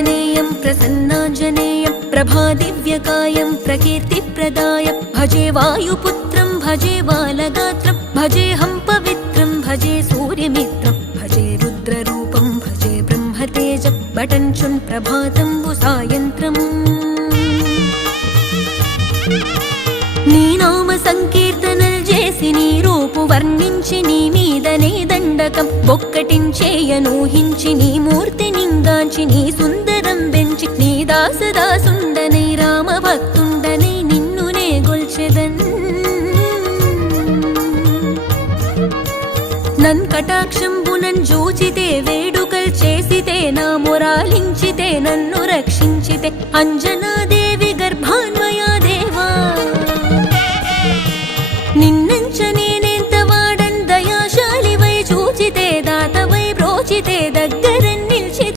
प्रसन्नाञ्जनेयं प्रसन्नाञ्जनेयं प्रभादिव्यकायं प्रकीर्तिप्रदायं भजे वायुपुत्रं भजे बालगात्रं भजेऽहं पवित्रं भजे सूर्यमित्रं भजे रुद्ररूपं भजे ब्रह्मतेजं बटञ्चुं प्रभातं सायन्त्रम् నీ నామ సంకీర్తనలు చేసి నీ రూపు వర్ణించి నీ మీదనే దండకం ఒక్కటించేయనూహించి నీ మూర్తి నింగాంచి నీ సుందరం పెంచి నీ దాసదాసుండనై రామ భక్తుండనై నిన్నునే గొల్చెదన్ నన్ కటాక్షంబునన్ జూచితే వేడుకల్ చేసితే నా మొరాలించితే నన్ను రక్షించితే అంజనాదేవి